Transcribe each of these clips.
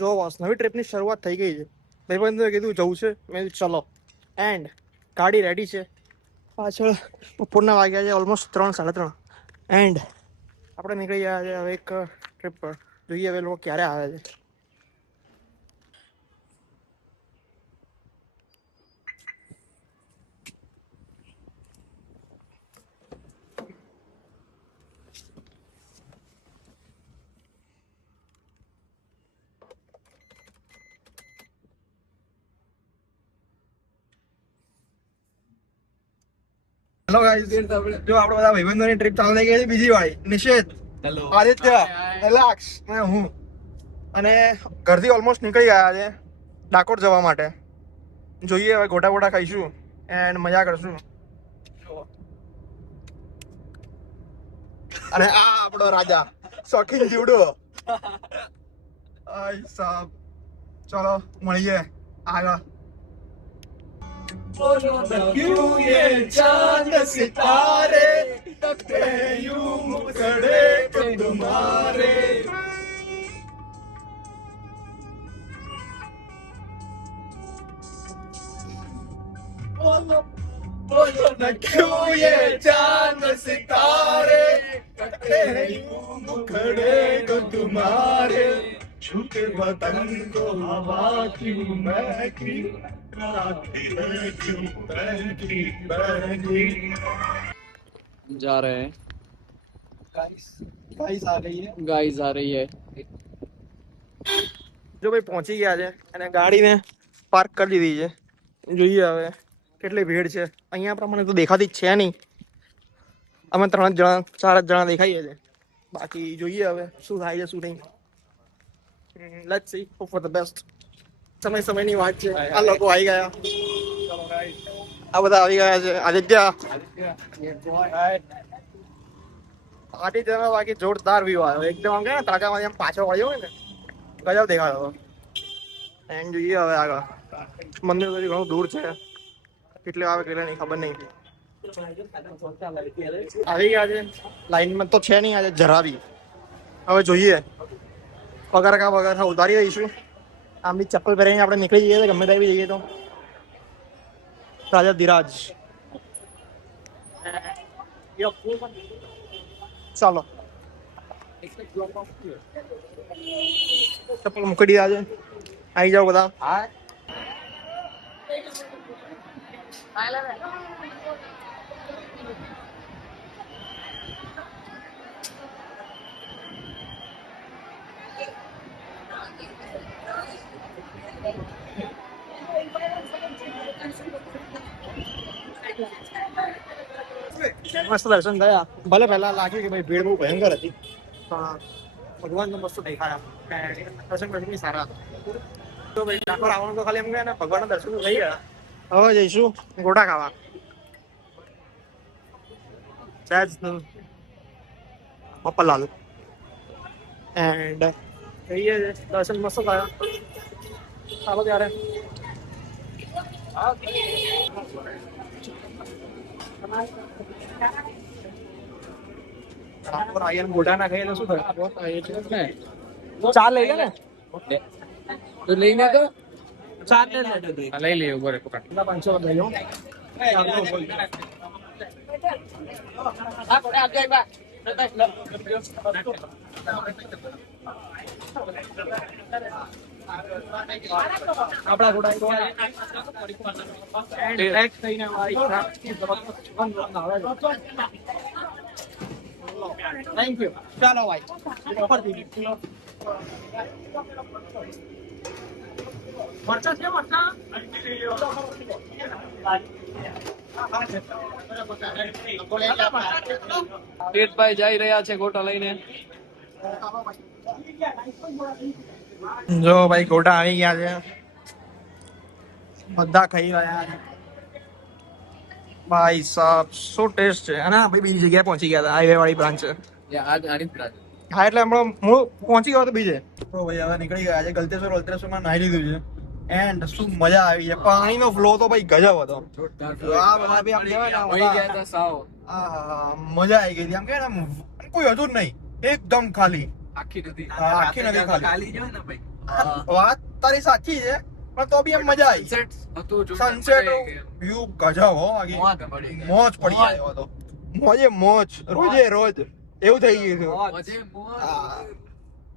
જો બોસ નવી ટ્રીપની શરૂઆત થઈ ગઈ છે. ભાઈબંધોએ કીધું જવું છે, મેં કીધું ચલો. એન્ડ ગાડી રેડી છે. પાછળ બપોરના વાગ્યા છે ઓલમોસ્ટ 3-3:30. એન્ડ આપણે નીકળી ગયા છે હવે એક ટ્રીપ પર. જોઈએ હવે લોકો ક્યારે આવે છે. હેલો ગાઈસ, જો આપણે બધા ભાઈબંધોની ટ્રીપ ચાલુ થઈ ગઈ છે. બીજી વાળી નિષેધ, આદિત્ય, રિલેક્સ અને હું. અને ઘરથી ઓલમોસ્ટ નીકળી ગયા છે ડાકોર જવા માટે. જોઈએ હવે ગોટા ગોટા ખાઈશું એન્ડ મજા કરશું. અને આ આપણો રાજા શોખીન જીવડો. આય સાહેબ, ચલો મળીએ આગળ. क्यों ये चांद सितारे तकते यूं मुखड़े को तुम्हारे. बोलो बोलो न क्यों ये चांद सितारे तकते यूं मुखड़े को तुम्हारे. झुके वतन को हवा क्यों महकी जा रहे हैं. गाइस आ रही है. गाइस आ रही है. જો ભાઈ પહોંચી ગયા છે અને ગાડીને પાર્ક કરી દીધી છે. જોઈએ હવે કેટલી ભીડ છે. અહીંયા પ્રમાણે તો દેખાતી જ છે નહીં. અમે 3 જ જણા 4 જ જણા દેખાઈએ છે. બાકી જોઈએ હવે શું થાય છે શું નહીં. Let's see, hope for the best. સમયની વાત છે. આ લોકો આવી ગયા, આ બધા આવી ગયા છે. આદિત્યનો બાકી જોરદાર વ્યૂ આવ્યો એકદમ. આમ કે ને તાકામાંથી આમ પાછો વળ્યો હોય ને ગજબ દેખાતો. એન્ડ જોઈએ હવે આગળ. મંદિર તો ઘણું દૂર છે, કેટલે આવે કેટલે નહીં ખબર નહીં. આવી ગયા છે. લાઈનમાં તો છે નહીં આજે જરા બી. હવે જોઈએ પગારખા ઉતારી દઈશું. આમ બી ચપ્પલ પહેરીને આપણે નીકળી જઈએ ગમે ત્યાં બી જઈએ તો. રાજા ધીરાજ, ચાલો ચપ્પલ મૂકી દીધા છે. આવી જાઓ બધા. મસ્ત દર્શન થયા. ભલે પહેલા લાગ્યું કે ભાઈ ભીડ બહુ ભયંકર હતી, પણ ભગવાન તો મસ્ત દેખાયા. દર્શન બી સારા હતા. તો ભાઈ ડાકોર આવવાનું તો ખાલી એમ કહે ને ભગવાનના દર્શન તો થઈ ગયા. હવે જઈશું ગોટા ખાવા. પપ્પાલાલ એન્ડ જઈએ છે. દર્શન મસ્ત થયા. ચાલો ત્યારે. ગોટા ના ખાઈએ તો શું થાય? ચાર લઈ લે ને. તો લઈને તો ચાર લઈ લઈ લે. ઉભો રે પકડ. 500 લઈ લો. આપણા ગોટા થેન્ક યુ. ચાલો ભાઈ. મરચા છે મરચા. તીર્થભાઈ જઈ રહ્યા છે ગોટા લઈને. જો ભાઈ ગોટા આવી ગયા છે, બધા ખાઈ રહ્યા છે. ભાઈ સાહેબ શું ટેસ્ટ છે. અને ભાઈ બીજી જગ્યાએ પહોંચી ગયા હતા. હાઈવે વાળી બ્રાન્ચ છે. હા એટલે હમણાં હું પહોંચી ગયો હતો બીજે. તો ભાઈ હવે નીકળી ગયા છે. ગલતેશ્વરમાં નાહી લીધું છે. એન્ડ શું મજા આવી છે. પાણીનો ફ્લો તો ભાઈ ગજબ હતો. આ બધા બી આમ કહેવાય ને મજા આવી ગઈ હતી. આમ કે કોઈ હતું જ નહીં, એકદમ ખાલી. આખી નદી ખાલી. વાત તારી સાચી છે પણ તો બી એમ મજા આવી સનસેટ વ્યૂ ગજબ હો બાકી મોજ પડી જાય એવો તો મોજે મોજ રોજે રોજ એવું થઈ ગયું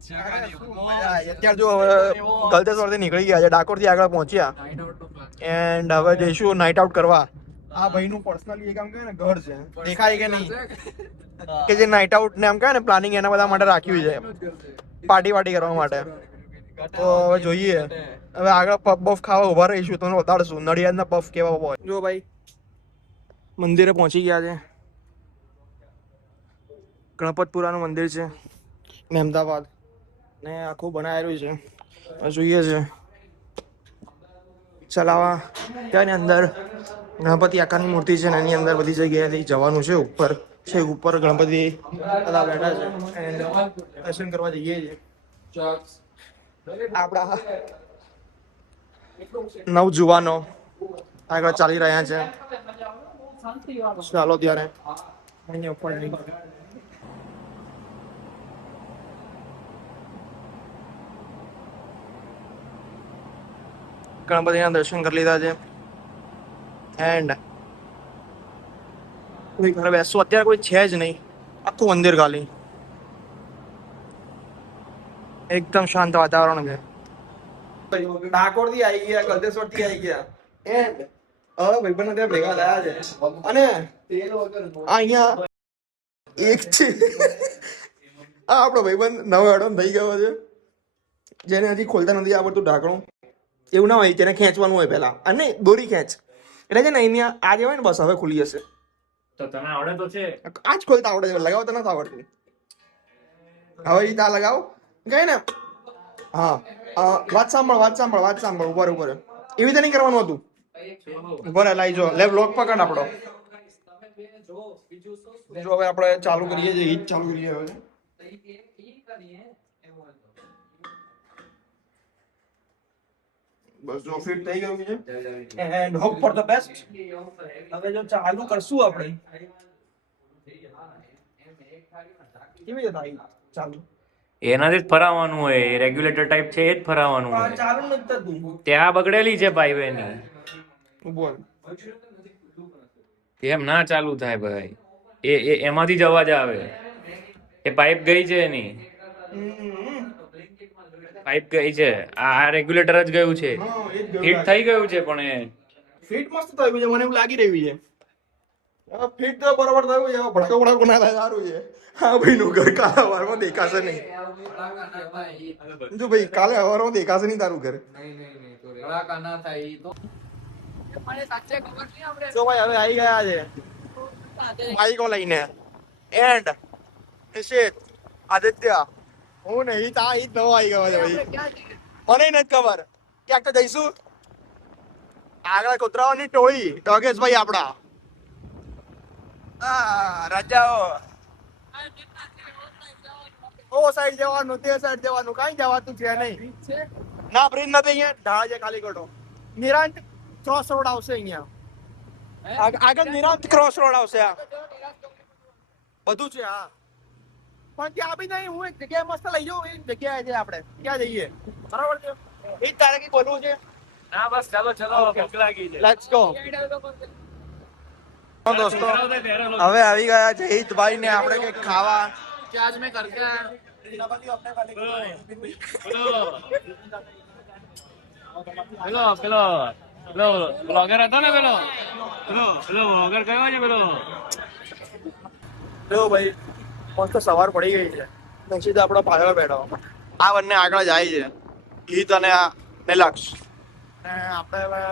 છે અત્યારે જો હવે ગલતેશ્વરથી નીકળી ગયા છે ડાકોર થી આગળ પહોંચ્યા એન્ડ હવે જઈશું નાઇટ આઉટ કરવા આ ભાઈનું પર્સનલી એક આમ કહે ને ઘર છે દેખાય કે નહીં કે જે નાઇટ આઉટ ને આમ કહે ને પ્લાનિંગ એના બધા માટે રાખ્યું છે પાર્ટી વાર્ટી કરવા માટે તો હવે જોઈએ હવે આગળ પફ બફ ખાવા ઉભા રહીશું તમને બતાડશું નડિયાદના પફ કેવા હોય જો ભાઈ મંદિરે પહોંચી ગયા છે ગણપતપુરાનું મંદિર છે મહેમદાવાદ ને આખું બનાવેલું છે હવે જોઈએ છે ચલાવા ત્યાંની અંદર ગણપતિ આકારની મૂર્તિ છે ને એની અંદર બધી જગ્યાએથી જવાનું છે ઉપર છે ઉપર ગણપતિ બધા બેઠા છે And દર્શન કરવા જઈએ છીએ આપણા નવજુવાનો આગળ ચાલી રહ્યા છે ચાલો ત્યારે અહીંયા ઉપર જઈએ. ગણપતિના દર્શન કરી લીધા છે એન્ડ કોઈ ઘરે બેસવું અત્યારે કોઈ છે જ નહીં આખું મંદિર ખાલી એકદમ શાંત વાતાવરણ છે ડાકોર થી આવી ગયા ગલતેશ્વર થી આવી ગયા એન્ડ હવે ભાઈબંધ ત્યાં ભેગા થયા છે અને અહીંયા એક છે આ આપણો ભાઈબંધ નવો એડોન થઈ ગયો છે જેને હજી ખોલતા નથી આવડતું ઢાંકણું એવું ના હોય તેને ખેંચવાનું હોય પહેલા અને દોરી ખેંચ એટલે છે ને અહીંયા આજે હોય ને બસ હવે ખુલી જશે તો તને આવડે તો છે આજ ખોલતા આવડે છે લગાવતા નથી આવડતું હવે ઈ તા લગાવો ગઈ ને હા વાત સાંભળ ઉપર એવી રીતે નહીં કરવાનું હતું ઉપર લાઈ જો લે બ્લોક પકડ આપણો જો હવે આપણે ચાલુ કરીએ છીએ ઈ જ ચાલુ કરીએ હવે બસ જો ફિટ થઈ ગયું છે and hope for the best હવે જો ચાલુ કરશું આપણે કેવી રીતે થાય ચાલુ એનાથી જ ફરાવાનું હોય રેગ્યુલેટર ટાઈપ છે એ જ ફરાવાનું હોય ચાલુ નથી થતું ત્યાં બગડેલી છે પાઇપ એની બોલ એમ ના ચાલુ થાય ભાઈ એમાંથી જ અવાજ આવે એ પાઇપ ગઈ છે એની પાઇપ ગઈ છે આ રેગ્યુલેટર જ ગયું છે ફિટ થઈ ગયું છે પણ એ ફિટ મસ્ત થયું છે મને એવું લાગી રહ્યું છે ફિટ તો બરાબર થયું છે ભડકો ભડકો ના થાય સારું છે હા ભાઈ નું ઘર કાલે હવારમાં દેખાશે નહીં જો ભાઈ કાલે હવારમાં દેખાશે નહીં તારું ઘર જો ભાઈ હવે આવી ગયા છે બાઈકો લઈને એન્ડ નિશિત આદિત્ય હું નહીં તા ઈ જ નવો આવી ગયો છે ભાઈ મને નથી ખબર ક્યાંક તો જઈશું આગળ કૂતરાઓની ટોળી ડોગેશભાઈ આપડા રાજાઓ ઓ સાઈડ જવાનું તે સાઈડ જવાનું કઈ જવાતું છે નહીં ના બ્રિજ નથી અહીંયા ઢાળ છે ખાલી ખોટો નિરાંત ક્રોસ રોડ આવશે અહીંયા આગળ નિરાંત ક્રોસ રોડ આવશે આ બધું છે હા પણ ત્યાં બી નહીં હું એક જગ્યાએ મસ્ત લઈ જાઉં એ જગ્યાએ છે આપણે ક્યાં જઈએ બરાબર છે એ જ તારે કઈ બોલવું છે ના બસ ચાલો ભૂખ લાગી છે લેટ્સ ગો દોસ્તો હવે આવી ગયા છે હિતભાઈ ને આપણે કઈક ખાવા आज मैं करके आया પેલો પેલો પેલો બ્લોગર હતો ને પેલો બ્લોગર કયો છે પેલો જો ભાઈ મસ્ત સવાર પડી ગઈ છે નસીબ આપણો પાછળ બેઠો આ બંને આગળ જાય છે હિત અને આ લક્ષ ને આપણે હવે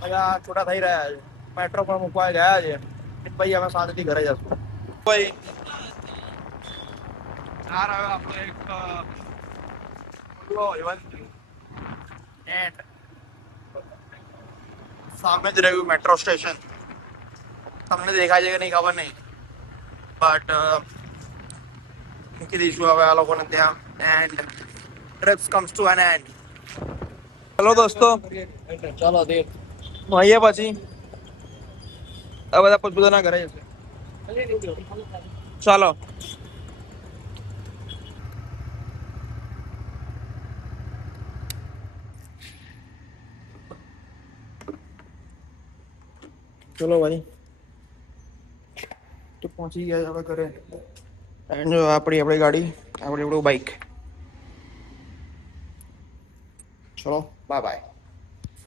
બધા છોટા થઈ રહ્યા છે મેટ્રો પર મૂકવા ગયા છે ભાઈ અમે શાંતિથી ઘરે જશું ભાઈ આ રહ્યો આપણો એક એન્ડ સામે જ રહ્યું મેટ્રો સ્ટેશન તમને દેખાય છે કે નહીં ખબર નહીં બટ મૂકી દઈશું હવે આ લોકોને ત્યાં and trips comes to an end ચલો દોસ્તો चलो देख મળીએ પછી આ બધા પોતપોતાના ઘરે જશે ચાલો ચલો ભાઈ તો પહોંચી ગયા હવે ઘરે. એન્ડ જો આપણી ગાડી, આપણું બાઈક. ચલો બાય બાય.